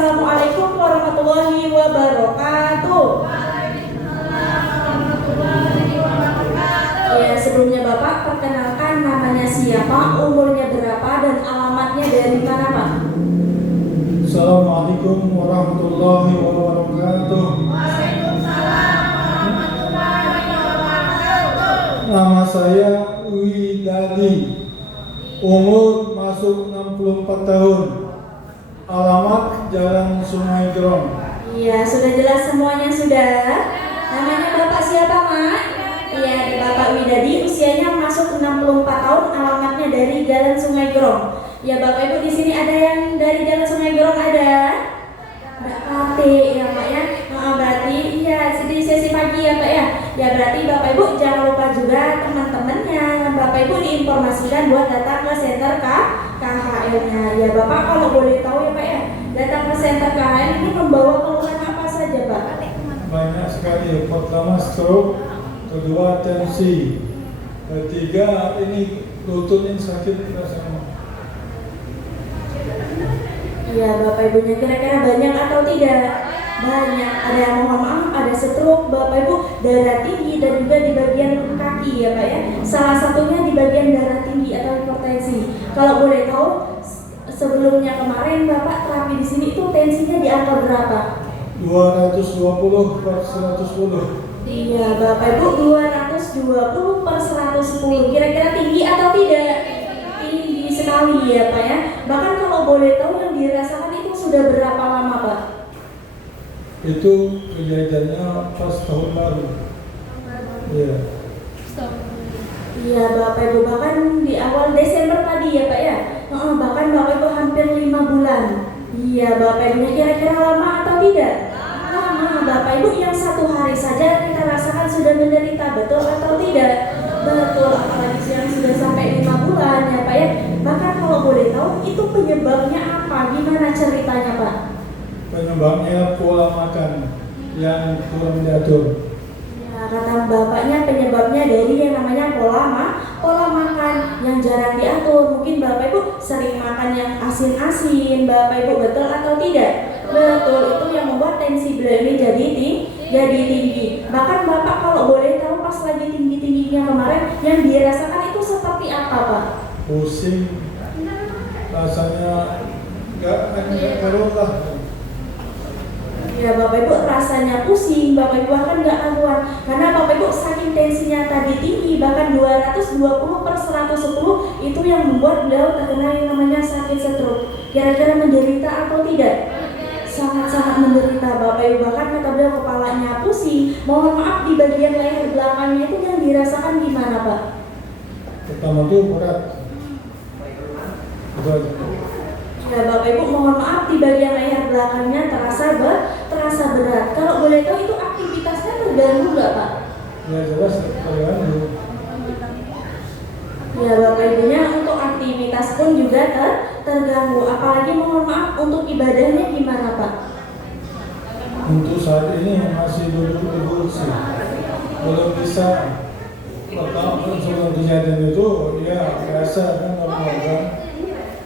Assalamualaikum warahmatullahi wabarakatuh. Ya, sebelumnya Bapak perkenalkan namanya siapa, umurnya berapa, dan alamatnya dari mana, Pak? Assalamualaikum warahmatullahi wabarakatuh. Nama saya Widadi, umur masuk 64 tahun, alamat Jalan Sungai Gerong. Iya, sudah jelas semuanya sudah. Namanya Bapak siapa, Mak? Iya, ada Bapak Widadi, usianya masuk 64 tahun, alamatnya dari Jalan Sungai Gerong. Ya, Bapak Ibu di sini ada yang dari Jalan Sungai Gerong ada? Mbak Kati, ya Pak ya. Berarti iya di sesi pagi ya Pak ya. Ya berarti Bapak Ibu jangan lupa juga teman-temannya Bapak Ibu diinformasikan buat datang ke center KHL-nya. Ya Bapak kalau boleh tahu ya Pak ya, datang ke center KHL ini membawa keluhan apa saja Pak? Banyak sekali. Pertama stroke, kedua tensi, ketiga ini lutut yang sakit rasanya. Iya Bapak Ibunya kira-kira banyak atau tidak? Banyak. Ada yang mohon maaf, ada stroke Bapak Ibu, darah tinggi dan juga di bagian kaki ya Pak ya. Salah satunya di bagian darah tinggi atau hipertensi. Kalau boleh tahu sebelumnya kemarin Bapak terapi di sini itu tensinya di angka berapa? 220/110. Iya Bapak Ibu 220/110. Kira-kira tinggi atau tidak? Tinggi sekali ya Pak ya. Bahkan kalau boleh tahu yang dirasakan itu sudah berapa lama Pak? Itu kejadiannya pas tahun baru. Iya. Iya Bapak Ibu, bahkan di awal Desember tadi ya Pak ya. Bahkan Bapak Ibu hampir 5 bulan. Iya Bapak Ibu, kira-kira lama atau tidak? Lama Bapak Ibu, yang 1 hari saja kita rasakan sudah menderita, betul atau tidak? Betul, apalagi yang sudah sampai 5 bulan ya Pak ya. Bahkan kalau boleh tahu itu penyebabnya apa? Gimana ceritanya Pak? Penyebabnya pola makan yang kurang diatur. Ya, kata bapaknya penyebabnya dari yang namanya pola makan yang jarang diatur. Mungkin Bapak Ibu sering makan yang asin-asin, Bapak Ibu betul atau tidak? Betul, itu yang membuat tensi beliau ini jadi tinggi. Bahkan Bapak kalau boleh tahu pas lagi tinggi-tingginya kemarin yang dirasakan itu seperti apa Pak? Pusing, rasanya nggak karuan lah. Ya Bapak Ibu rasanya pusing, Bapak Ibu bahkan nggak karuan karena Bapak Ibu saking tensinya tadi tinggi, bahkan 220/110 itu yang membuat beliau terkena yang namanya sakit stroke. Kira-kira menderita atau tidak? Sangat-sangat menderita Bapak Ibu, bahkan kata beliau kepalanya pusing. Mohon maaf di bagian leher belakangnya itu yang dirasakan gimana Pak? Pertama tuh berat. Ya Bapak Ibu mohon maaf di bagian leher belakangnya terasa berat. Kalau boleh tahu itu aktivitasnya terganggu nggak Pak? Ya jelas terganggu. Ya Bapak Ibunya untuk aktivitas pun juga terganggu. Apalagi mohon maaf untuk ibadahnya gimana Pak? Untuk saat ini masih duduk sih. Belum bisa. Pertama sebelum kejadian itu ya biasa kan normal kan.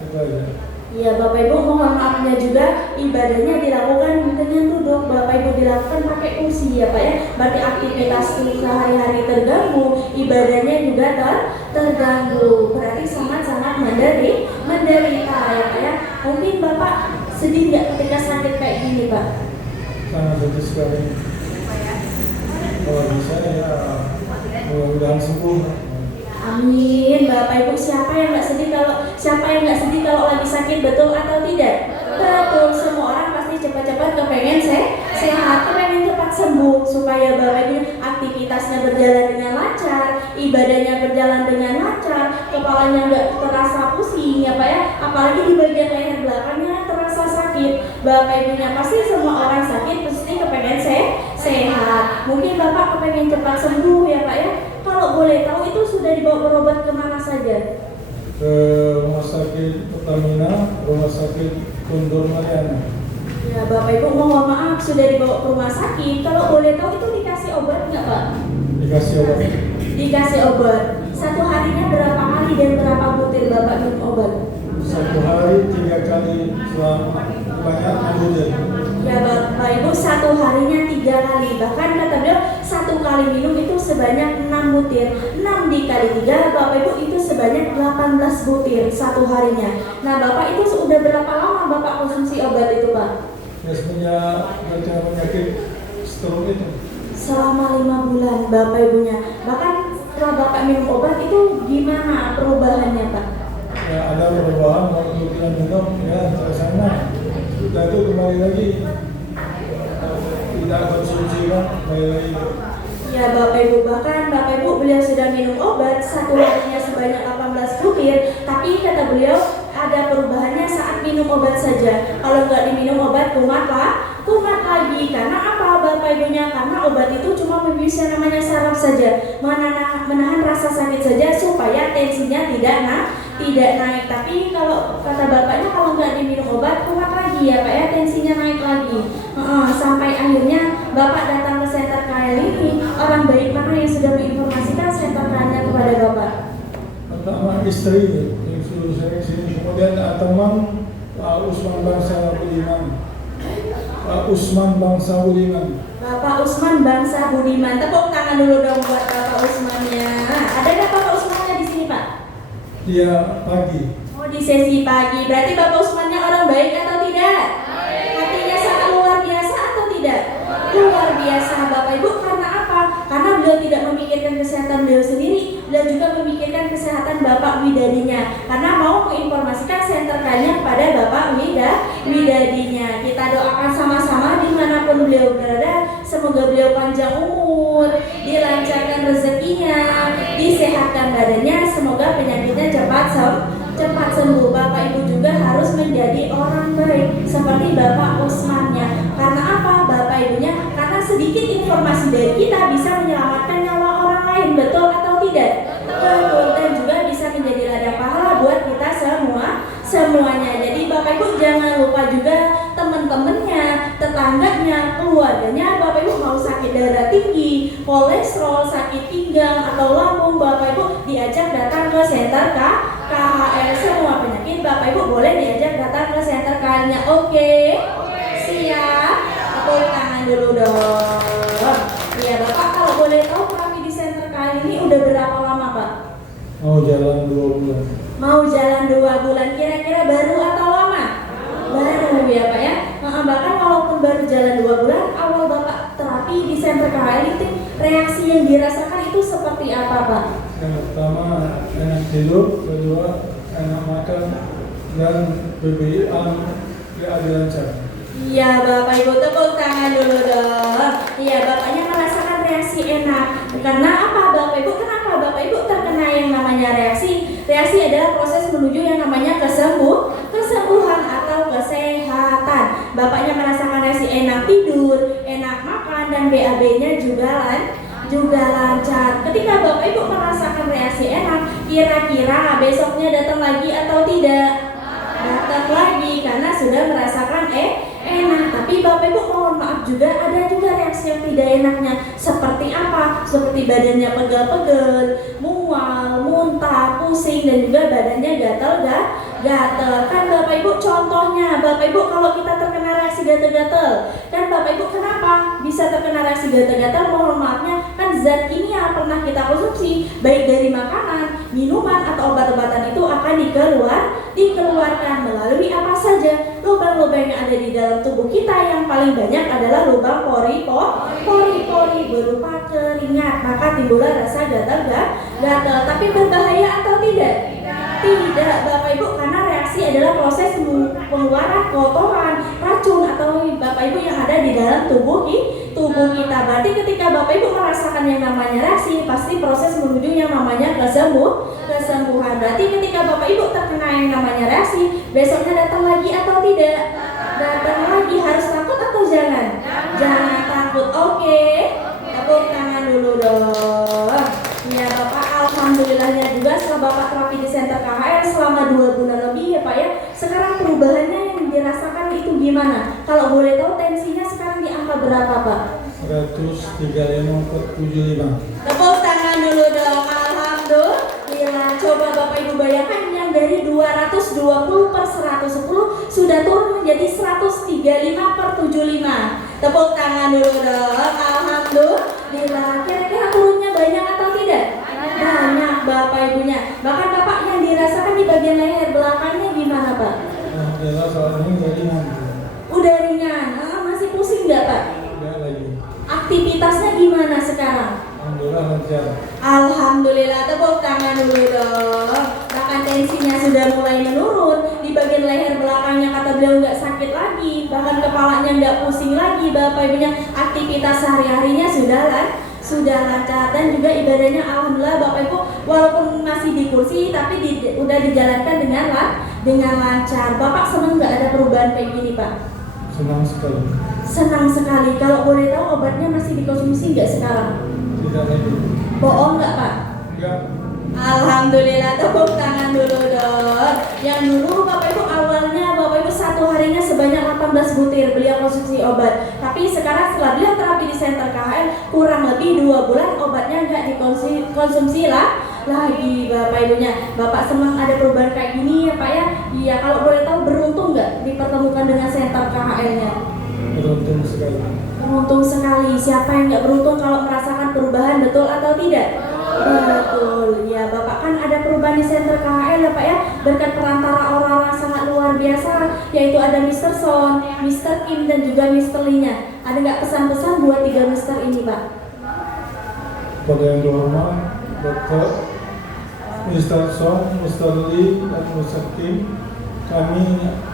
Itu aja. Ya Bapak Ibu mohon maafnya juga ibadahnya dilakukan dengan duduk. Bapak Ibu dilakukan pakai kursi ya Pak ya. Berarti aktivitas sehari-hari terganggu, ibadahnya juga terganggu. Berarti sangat-sangat menderita ya Pak ya. Mungkin Bapak sedih nggak ketika sakit kayak gini Pak? Sangat sedih sekali. Kalau bisa ya mudah-mudahan sembuh. Amin. Bapak Ibu siapa yang nggak sedih kalau lagi sakit, betul atau tidak? Betul. Semua orang pasti cepat-cepat kepengen sehat, kepengen cepat sembuh supaya Bapak Ibu aktivitasnya berjalan dengan lancar, ibadahnya berjalan dengan lancar, kepalanya nggak terasa pusing ya Pak ya. Apalagi di bagian leher belakangnya terasa sakit. Bapak Ibunya pasti semua orang sakit pasti kepengen sehat. Mungkin Bapak kepengen cepat sembuh ya Pak ya. Kalau boleh tahu itu sudah dibawa berobat kemana saja? Ke rumah sakit Pertamina, rumah sakit Guntur Mariana. Ya Bapak Ibu mohon maaf sudah dibawa ke rumah sakit. Kalau boleh tahu itu dikasih obat nggak Pak? Dikasih obat. Dikasih obat. Satu harinya berapa kali dan berapa butir Bapak minum obat? Satu hari 3 kali selama banyak 6 butir. Ya Bapak Ibu, satu harinya 3 kali. Bahkan kata beliau, 1 kali minum itu sebanyak 6 butir. 6 dikali 3, Bapak Ibu, itu sebanyak 18 butir satu harinya. Nah Bapak itu sudah berapa lama Bapak konsumsi obat itu Pak? Ya semenjak terkena penyakit stroke itu. Selama 5 bulan Bapak Ibunya. Bahkan setelah Bapak minum obat itu gimana perubahannya Pak? Ya ada perubahan waktu kita minum ya terasanya. Sudah itu kembali lagi tidak konsumsi kan kembali lagi. Ya Bapak Ibu, bahkan Bapak Ibu beliau sudah minum obat satu harinya sebanyak 18 butir, tapi kata beliau ada perubahannya saat minum obat saja. Kalau nggak diminum obat kumat lagi. Karena apa Bapak Ibunya? Karena obat itu cuma bisa namanya saraf saja, menahan rasa sakit saja supaya tensinya tidak naik. Tapi kalau kata bapaknya kalau nggak diminum obat kumat lagi ya Pak ya, tensinya naik lagi. Sampai akhirnya Bapak datang ke Center KL ini. Orang baik mana yang sudah menginformasikan Center KL-nya kepada Bapak? Pertama istri yang suruh saya sini, kemudian teman Usman Bangsa Budiman. Usman Bangsa Budiman. Bapak Usman Bangsa Budiman, tepuk tangan dulu dong buat Bapak Usmannya. Ada nggak Bapak Usmannya di sini Pak? Dia pagi. Oh di sesi pagi, berarti Bapak Usmannya orang baik atau tidak? Hatinya sangat luar biasa atau tidak? Luar biasa Bapak Ibu, karena apa? Karena beliau tidak memikirkan kesehatan beliau sendiri, beliau juga memikirkan kesehatan Bapak Widadinya. Karena mau menginformasikan senterkannya kepada Bapak Widadinya. Kita doakan sama-sama dimanapun beliau berada, semoga beliau panjang umur, dilancarkan rezekinya, disehatkan badannya, semoga penyakitnya cepat sembuh. Bapak Ibu juga harus menjadi orang baik seperti Bapak Usmannya. Karena apa Bapak Ibunya? Karena sedikit informasi dari kita bisa menyelamatkan nyawa orang lain, betul atau tidak? Betul, dan juga bisa menjadi ladang pahala buat kita semuanya. Jadi Bapak Ibu jangan lupa juga teman-temannya, tetangganya, keluarganya. Bapak Ibu mau sakit darah tinggi, kolesterol, sakit pinggang atau lambung, Bapak Ibu diajak datang ke Center KHL. Semua penyakit Bapak Ibu boleh diajak datang ke Center KHL-nya. Oke? Siap? Tepuk tangan dulu dong. Iya Bapak, kalau boleh tahu kami di Center KHL ini udah berapa lama Pak? Mau jalan 2 bulan. Mau jalan 2 bulan, kira-kira baru atau lama? Baru ya Pak ya. Bahkan walaupun baru jalan 2 bulan, awal Bapak terapi di Center KHL itu reaksi yang dirasakan itu seperti apa Pak? Yang pertama enak tidur, kedua enak makan, dan BBI dia lancar. Iya Bapak Ibu, tepuk tangan dulu dong. Iya Bapaknya merasakan reaksi enak. Karena apa Bapak Ibu? Kenapa Bapak Ibu terkena yang namanya reaksi? Reaksi adalah proses menuju yang namanya kesembuhan atau kesehatan. Bapaknya merasakan reaksi enak tidur, enak makan, dan BAB-nya juga lancar. Ketika Bapak Ibu merasakan reaksi enak, kira-kira besoknya datang lagi atau tidak? Datang lagi karena sudah merasakan enak. Tapi Bapak Ibu mohon maaf juga ada juga reaksi yang tidak enaknya. Seperti apa? Seperti badannya pegel-pegel, mual, muntah, pusing, dan juga badannya gatal. Kan Bapak Ibu contohnya, Bapak Ibu kalau kita terkena reaksi gatal-gatal, kan Bapak Ibu kenapa bisa terkena reaksi gatal-gatal? Mohon maafnya, kan zat kimia pernah kita konsumsi baik dari makanan, minuman atau obat-obatan itu akan dikeluarkan melalui apa saja? Lubang-lubang yang ada di dalam tubuh kita yang paling banyak adalah lubang pori-pori berupa keringat, maka timbullah rasa gatal. Tapi berbahaya atau tidak? Tidak Bapak Ibu, karena reaksi adalah proses pengeluaran kotoran, racun atau Bapak Ibu yang ada di dalam tubuh kita. Berarti ketika Bapak Ibu merasakan yang namanya reaksi, pasti proses menuju yang namanya kesembuhan. Berarti ketika Bapak Ibu terkena yang namanya reaksi, besoknya datang lagi atau tidak? Datang lagi. Harus takut atau jangan? Jangan takut. Oke. Tepuk tangan dulu dong. Ya Bapak, alhamdulillahnya juga setelah Bapak terapi di Center KHL selama 2 bulan lebih ya Pak ya. Sekarang perubahannya yang dirasakan itu gimana? Kalau boleh tahu tensinya sekarang di angka berapa Pak? 135/75. Tepuk tangan dulu dong. Alhamdulillah. Coba Bapak Ibu bayangkan yang yang dari 220 per 110 sudah turun menjadi 135 per 75. Tepuk tangan dulu dong. Alhamdulillah. Kira-kira turunnya banyak atau tidak? Banyak Bapak Ibunya. Bahkan Bapak yang dirasakan di bagian leher belakangnya gimana Pak? Alhamdulillah soal ini udah ringan. Udah ringan. Masih pusing nggak Pak? Udah lagi. Aktivitasnya gimana sekarang? Alhamdulillah lancar. Alhamdulillah, tepuk tangan dulu dong. Bahkan tensinya sudah mulai menurun. Di bagian leher belakangnya kata beliau nggak sakit lagi. Bahkan kepalanya nggak pusing lagi. Bapak Ibunya aktivitas sehari-harinya sudah lancar. Dan juga ibadahnya alhamdulillah Bapak Ibu walaupun masih di kursi tapi udah dijalankan dengan lancar. Bapak senang nggak ada perubahan kayak gini Pak? Senang sekali. Senang sekali. Kalau boleh tahu obatnya masih dikonsumsi nggak sekarang? Tidak lagi. Bohong nggak Pak? Enggak. Alhamdulillah, tepuk tangan dulu dong. Yang dulu Bapak Ibu awalnya Bapak Ibu satu harinya sebanyak 18 butir beliau konsumsi obat. Tapi sekarang setelah beliau terapi di Center KHL kurang lebih 2 bulan obatnya nggak dikonsumsi lagi Bapak Ibunya. Bapak senang ada perubahan kayak gini ya Pak ya? Iya, kalau boleh tahu beruntung nggak dipertemukan dengan Center KHL-nya? Beruntung sekali. Beruntung sekali. Siapa yang nggak beruntung kalau merasakan perubahan, betul atau tidak? Betul. Ya Bapak, kan ada perubahan di Center KHL ya Pak ya, berkat perantara orang-orang sangat luar biasa, yaitu ada Mr. Son, Mr. Kim dan juga Mr. Lee-nya. Ada nggak pesan-pesan buat 3 Mr. ini Pak? Pada yang terhormat Dr. Mr. Song, Mr. Lee, dan Mr. Kim, kami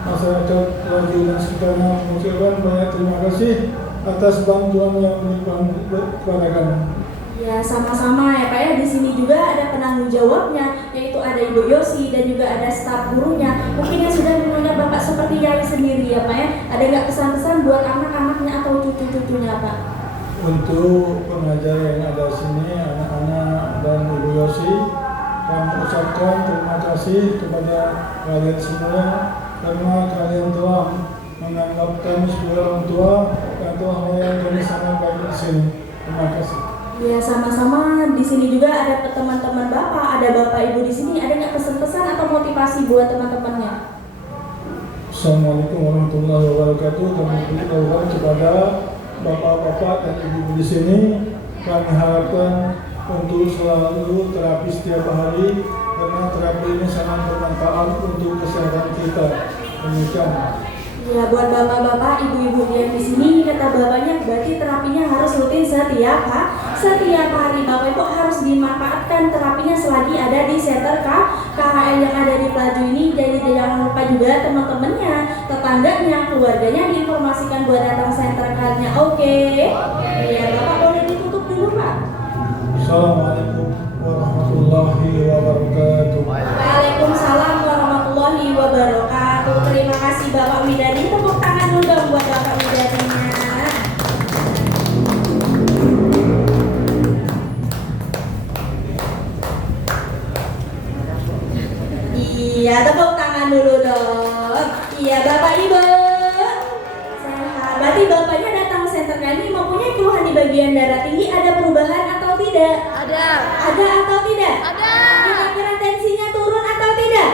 masyarakat Rajulan sekitarnya mengucapkan banyak terima kasih atas bantuan yang diberikan kepada kami. Ya sama-sama ya Pak ya. Di sini juga ada penanggung jawabnya, yaitu ada Ibu Yosi dan juga ada staf gurunya. Mungkin yang sudah menganggap Bapak seperti yai sendiri ya Pak ya. Ada nggak pesan-pesan buat anak-anaknya atau cucu-cucunya Pak? Untuk pengajar yang ada di sini, anak-anak dan Ibu Yosi, kami ucapkan terima kasih kepada kalian semua karena kalian telah menganggap kami sebagai orang tua dan telah melayani kami sangat baik di sini. Terima kasih. Ya sama-sama. Di sini juga ada teman-teman Bapak, ada Bapak Ibu di sini. Ada nggak pesan-pesan atau motivasi buat teman-temannya? Assalamualaikum warahmatullahi wabarakatuh. Kami berdoa kepada bapak-bapak dan ibu di sini. Kami harapkan untuk selalu terapi setiap hari karena terapi ini sangat bermanfaat untuk kesehatan kita. Demikian. Ya buat bapak-bapak, ibu-ibu yang di sini kata bapaknya berarti terapinya harus rutin setiap hari. Bapak Ibu harus dimanfaatkan terapinya selagi ada di Center KHL yang ada di Pelaju ini. Jadi jangan lupa juga teman-temannya, tetangganya, keluarganya diinformasikan buat datang Center KHL-nya. Oke. Ya Bapak boleh ditutup dulu Pak. Assalamualaikum warahmatullahi wabarakatuh. Waalaikumsalam warahmatullahi wabarakatuh. Terima kasih Bapak Widadi. Tepuk tangan dulu dong buat Bapak Widadinya. Iya, tepuk tangan dulu dong. Iya Bapak Ibu. Sehat. Berarti Bapaknya datang Center kali mempunyai keluhan di bagian darah tinggi. Ada perubahan atau tidak? Ada. Ada atau tidak? Ada. Kira-kira tensinya turun atau tidak?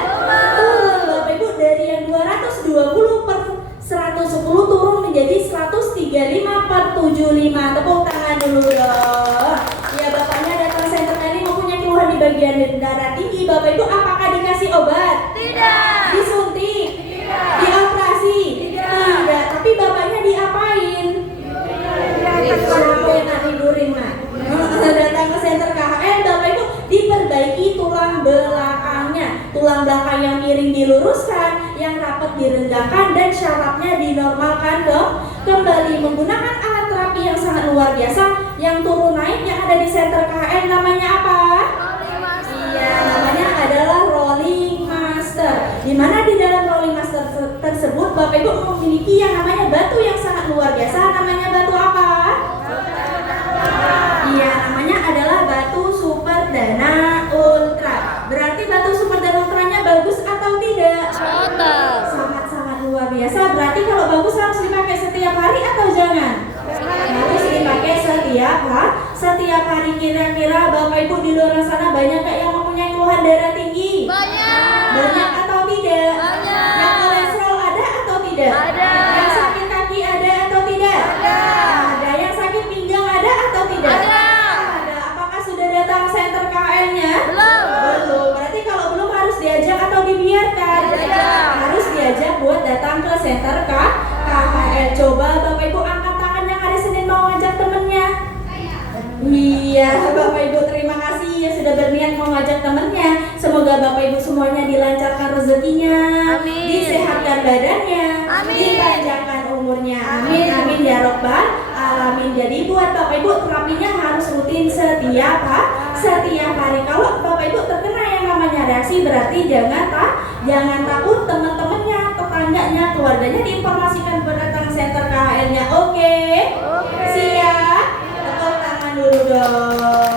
Turun Bapak Ibu, dari yang 220 per 110 turun menjadi 135 per 75. Tepuk tangan dulu dong. Ya Bapaknya datang Center kali mempunyai keluhan di bagian darah tinggi. Bapak Ibu apakah dikasih obat? Tidak. Disuntik? Tidak. Dioperasi? Tidak. Tapi Bapaknya diapain? Siapa yang nak tidurin nak? Datang ke Center KHL, Bapak Ibu diperbaiki tulang belakangnya. Tulang belakang yang miring diluruskan, yang rapat direndahkan, dan syarafnya dinormalkan dong. Kembali menggunakan alat terapi yang sangat luar biasa, yang turun naik yang ada di Center KHL. Namanya apa? Iya, namanya adalah Rolling Master. Dimana di dalam Rolling Master tersebut Bapak Ibu memiliki yang namanya batu yang sangat luar biasa. Namanya batu apa? Iya, namanya adalah batu Super Dana Ultra. Berarti batu Super Dana Ultranya bagus atau tidak? Sangat-sangat luar biasa. Berarti kalau bagus harus dipakai setiap hari atau jangan? Harus dipakai setiap hari. Kira-kira Bapak Ibu di luar sana banyak gak yang mempunyai keluhan darah tinggi? Banyak. Banyak atau tidak? Banyak. Yang kolesterol ada atau tidak? Ada. Yang sakit kaki ada atau tidak? Ada. Ada. Yang sakit pinggang ada atau tidak? Ada. Ada. Apakah sudah datang center KL-nya? Belum. Belum. Berarti kalau belum harus diajak atau dibiarkan? Diajak. Harus diajak buat datang ke center KHL. Coba Bapak Ibu angkat tangan yang hari Senin mau ngajak temennya. Iya, Bapak Ibu terima kasih yang sudah berniat mau ngajak temennya. Semoga Bapak Ibu semuanya dilancarkan rezekinya, Amin. disehatkan badannya, Amin. dipanjangkan umurnya. Amin, amin ya robbal alamin. Jadi buat Bapak Ibu terapinya harus rutin setiap hari. Kalau Bapak Ibu terkena yang namanya reaksi berarti jangan takut, teman-temannya, tetangganya, keluarganya diinformasikan buat datang center KHL-nya. Oke. Oke. Siap? Tepuk tangan dulu dong.